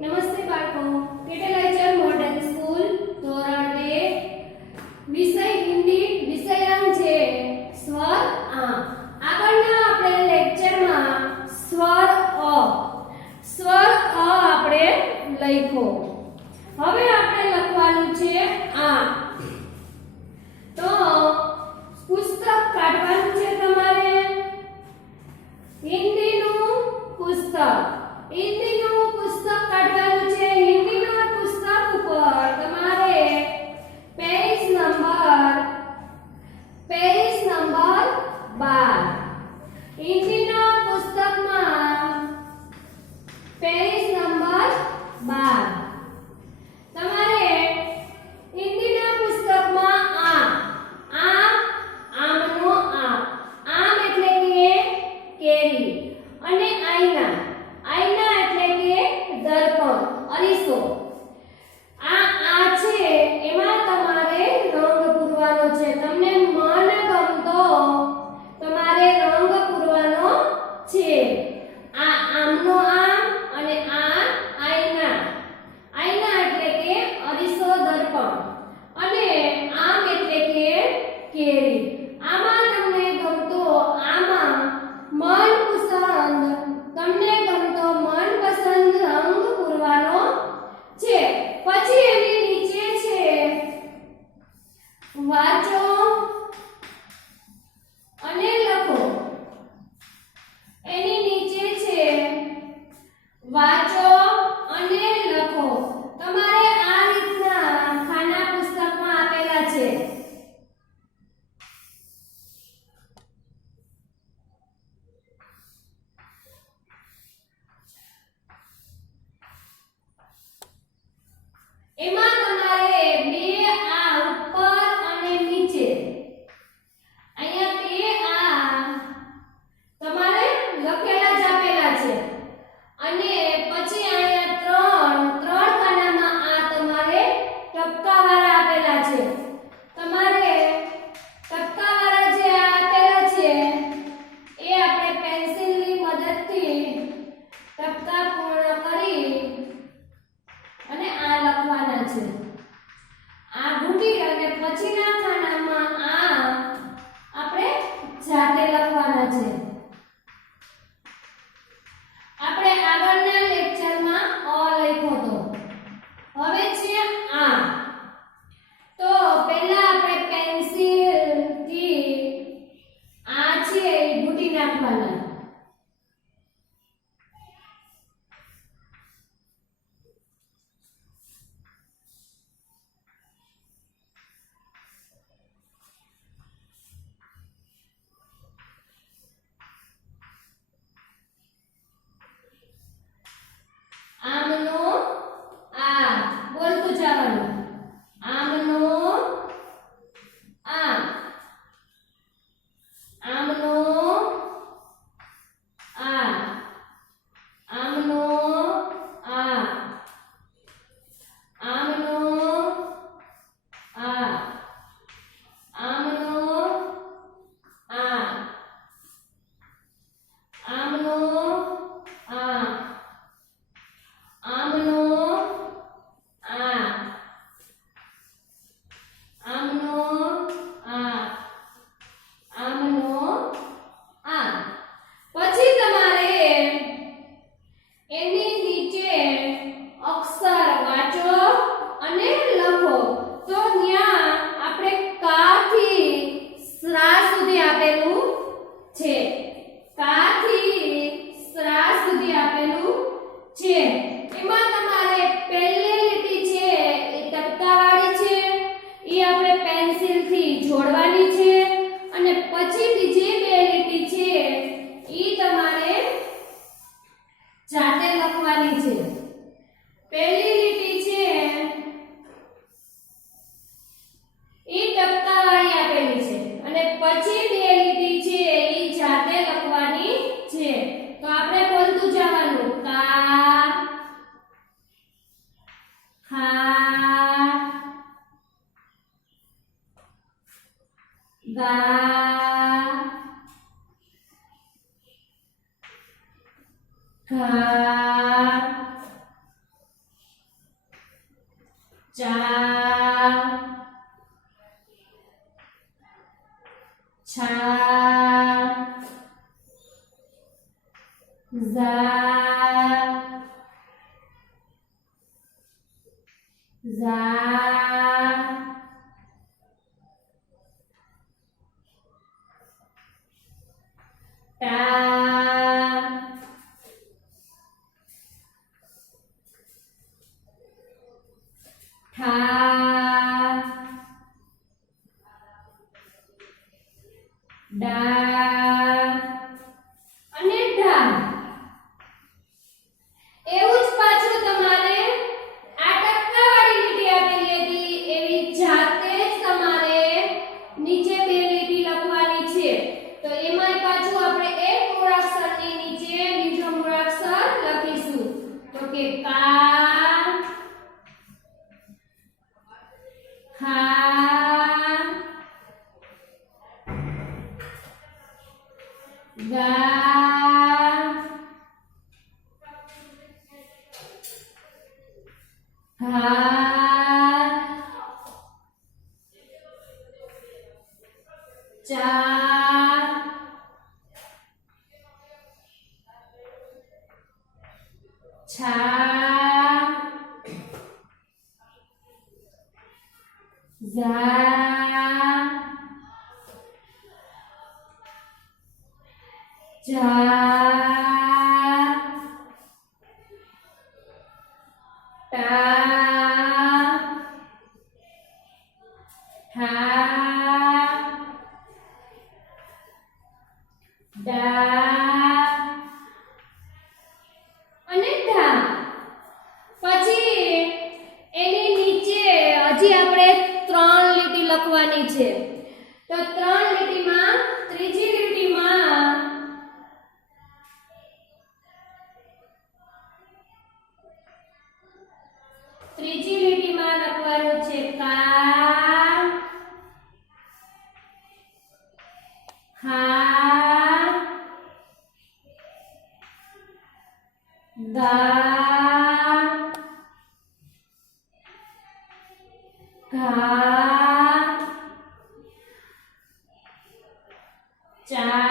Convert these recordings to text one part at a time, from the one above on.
નમસ્તે બાળકો, કેટેલાઇઝર model school ધોરણ 2 વિષય હિન્દી વિષયાંક છે સ્વર આ. આગળના આપણે લેક્ચરમાં સ્વર આપણે લખ્યો. હવે આપણે લખવાનું છે આ. તો પુસ્તક કાઢવાનું છે તમારે. હિન્દીનું પુસ્તક કાઢવાનું છે. હિન્દીના પુસ્તક ઉપર તમારે પેજ નંબર 12 હિન્દીના પુસ્તકમાં પેજ નંબર 12 તમારે હિન્દીના પુસ્તકમાં આમનો આમ એટલે કે કેરી અને આઈના એટલે કે દર્પણ અરીસો. આ છે એમાં તમારે રંગ પૂરવાનો છે. તમને મનગમતો તમારે રંગ પૂરવાનો છે. આ આમનો આમ અને આ આઈના એટલે કે અરીસો દર્પણ અને આમ એટલે કે કેરી. આમાં તમને ગમતો તમને ગમતો મનપસંદ રંગ પૂરવાનો છે. પછી એની નીચે છે વાંચો અને લખો. એની નીચે છે વાંચો અને લખો. તમારે આ રીતના ખાના પુસ્તકમાં આપેલા છે. એમાં તમારે બે આ ઉપર અને નીચે અહીંયા બે તમારે લખેલા જ આપેલા છે. અને પછી અહીંયા ત્રણ ખાનામાં આ તમારે ટપકાવાળા આપેલા છે. તમારે ટપકાવાળા જે આપેલા છે એ આપણે પેન્સિલની મદદથી ટપકા પૂર્ણ કરી અને આ લખવાના છે. આ ઘૂંટી અને પછીના ખાનામાં આ આપણે જાતે લખવાના છે. આપણે આગળના લેક્ચરમાં લખ્યો હતો. હવે છે આ. તો પહેલા આપણે પેન્સિલથી આ છે એ ઘૂંટી નાખવાના. આમનો આ બોલતું જવાનું. આમનો આ આમનો આ આમનો આ આમનો આ આમનો આ આમનો આ આમનો આ આમનો આ આમનો આ. પછી તમારે એની નીચે અક્ષર વાંચો અને લખો. તો ત્યાં આપણે કા થી શ્રા સુધી આપેલું છે. કા થી શ્રા સુધી આપેલું છે. એમાં તમારે પહેલી લીટી છે એ ટપકાવાળી છે. એ આપણે પેન્સિલથી જોડવાની છે. અને પછી બીજી બે લીટી છે એ તમારે જાતે લખવાની છે. પહેલી લીટી છે એ ટપકાવાળી આપેલી છે અને પછી બે લીટી છે એ જાતે લખવાની છે. તો આપણે બોલતું જવાનું કા ખા ગા ઘા ચા છા ઝા ઝા ટા ઠા ડા અને ઢા. એવું જ પાછું તમારે આ ટપકાવાળી લીટી આપેલી હતી એવી જાતે જ તમારે નીચે બે લીટી લખવાની છે. તો એમાંય પાછું આપણે એક મૂળાક્ષરની નીચે બીજો મૂળાક્ષર લખીશું. તો કે કા ખા ગા હા ચા છા ઝા જા ટા ઠા ડા અને ઢા. પછી એની નીચે હજી આપણે 3 લીટી લખવાની છે. તો 3 લીટીમાં ત્રીજી લીટીમાં લખવાનું છે કા ખા ગા ઘા ચા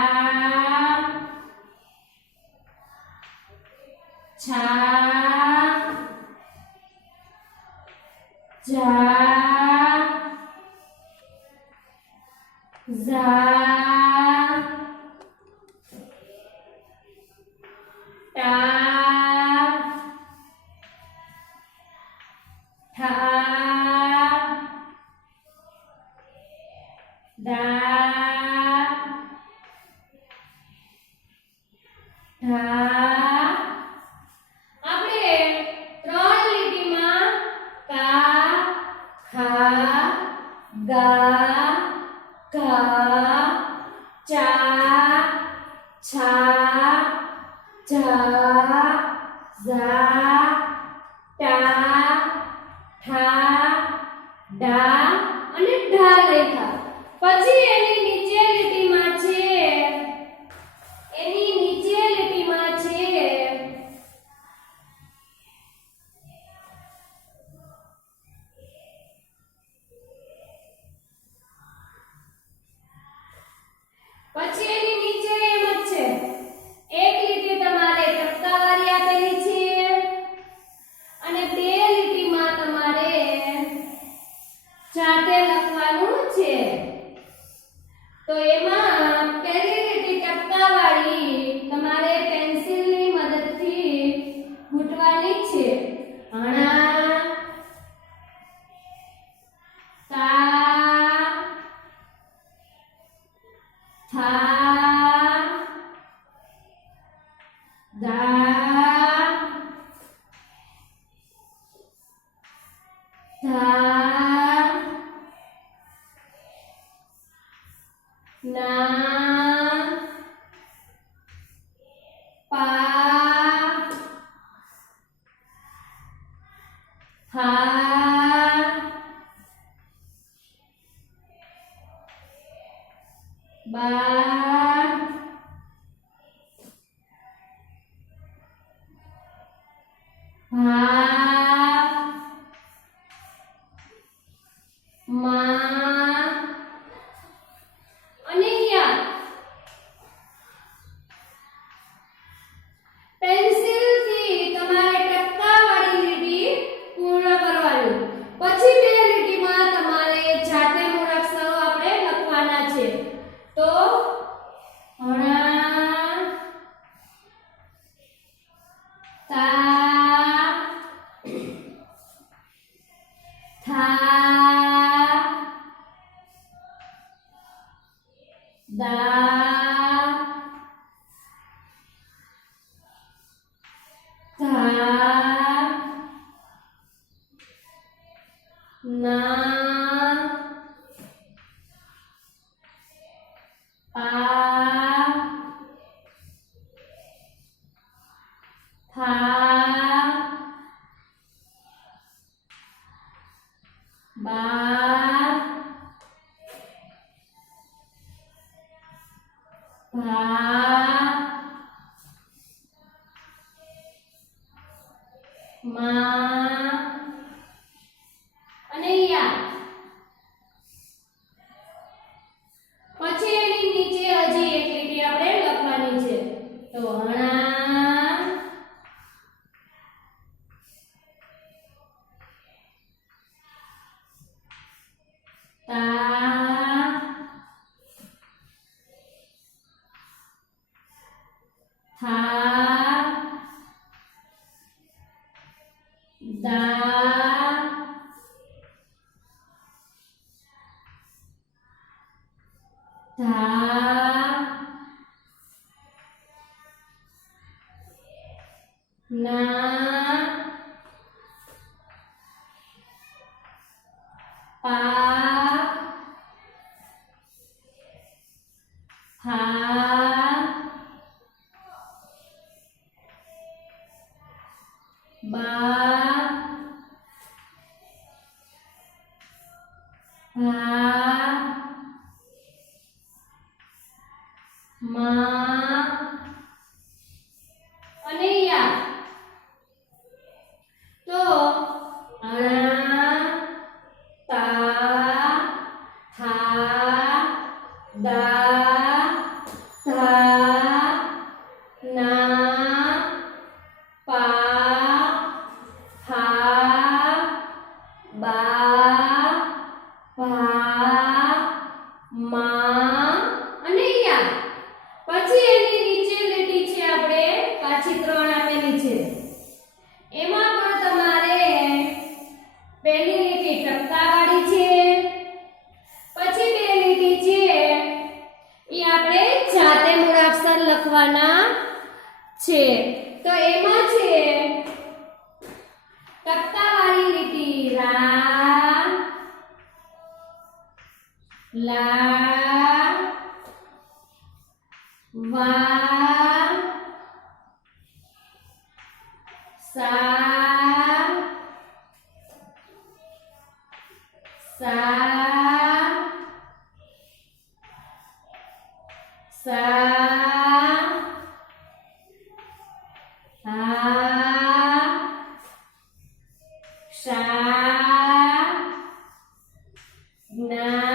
છા જા ઝા ટા ઠા ડા ઢા. આપણે 3 લીટીમાં કા ખા ગા ઘા ચા છા ઝા ઝા ટા ઠા ડા અને ઢા લખ્યા. પછી એની નીચે લીટીમાં છે પછી એની નીચે એમ જ છે. એક લીટી તમારે ટપકાવાળી આપેલી છે અને 2 લીટીમાં તમારે જાતે લખવાનું છે. તો એમાં પહેલી લીટી ટપકાવાળી તમારે પેન્સિલની મદદથી ઘૂંટવાની છે. હણા તા થા દા ધા ના પા હા બા ભા બા ભા મા અને યા. પછી એની નીચે હજી એક લીટી આપણે લખવાની છે. તો હણા તા થા દા ધા ના પા ફા બા ભા મા અને યા. તો અણા તા થા દા ધા ના પા ફા બા ભા મા અને યા. પછી એની નીચે લીટી છે આપણે પાછી 3 આપેલી છે. એમાં પણ તમારે પહેલી લીટી ટપકાવાળી છે, પછી બે લીટી છે એ આપણે જાતે મૂળાક્ષર લખવાના છે. તો એમાં છે ટપકાવાળી લીટી રા લા વા સા સા સા હા શા જ્ઞા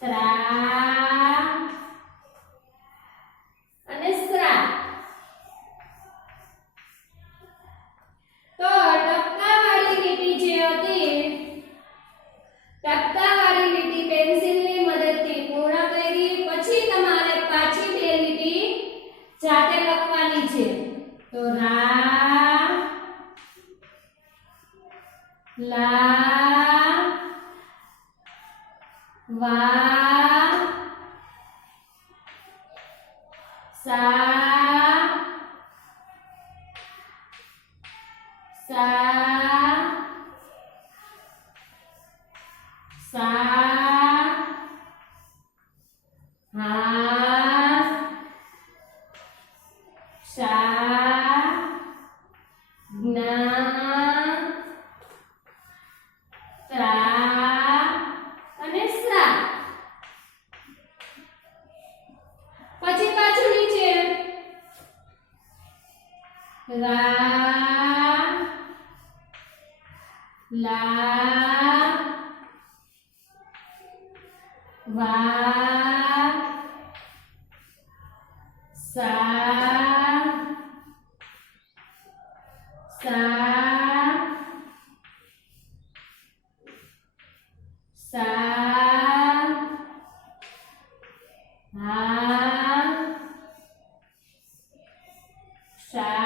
ત્રા અને સ્રા. તો ટપકાવાળી લીટી જે હતી, ટપકાવાળી લીટી પેન્સિલની મદદથી પૂર્ણ કરી. પછી તમારે પાછી બે લીટી જાતે લખવાની છે. તો રા લા વા સા સા સા હા શા જ્ઞા ત્રા અને સ્રા. પછી પાછું નીચે રા લા વા સા સા સા હા શા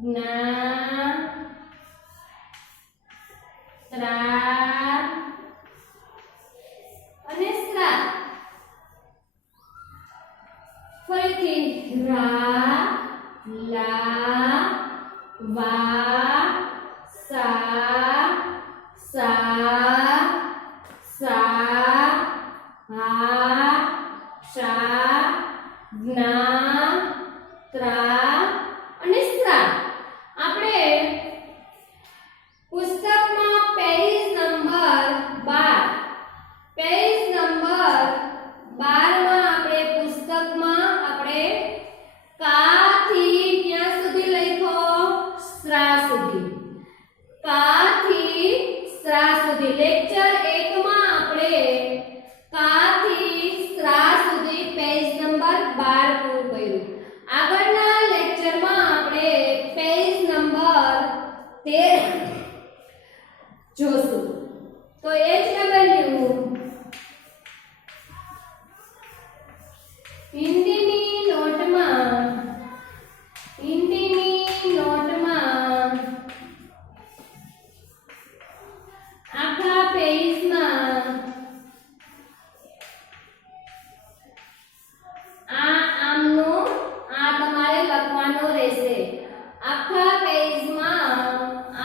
જ્ઞા ત્રા અને સ્રા. ફરીથી રા લા વા સા સા સા હા શા જ્ઞા ત્રા અને સ્ત્રા. આપણે પુસ્તકમાં પેજ નંબર 12 માં આપણે પુસ્તકમાં આપણે કા થી ક્યાં સુધી લખ્યો? સ્ત્રા સુધી. કા થી સ્ત્રા સુધી. લેક્ચર 1 માં આપણે કા થી સ્ત્રા સુધી પેજ નંબર 12 પૂરું કર્યું. આગળના લેક્ચરમાં આપણે પેજ નંબર 13 જોશું. તો એ જ બન્યું હિન્દીની નોટમાં આખા પેજમાં આમનું આ તમારે લખવાનું રહેશે. આખા પેજમાં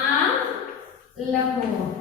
આ લખો.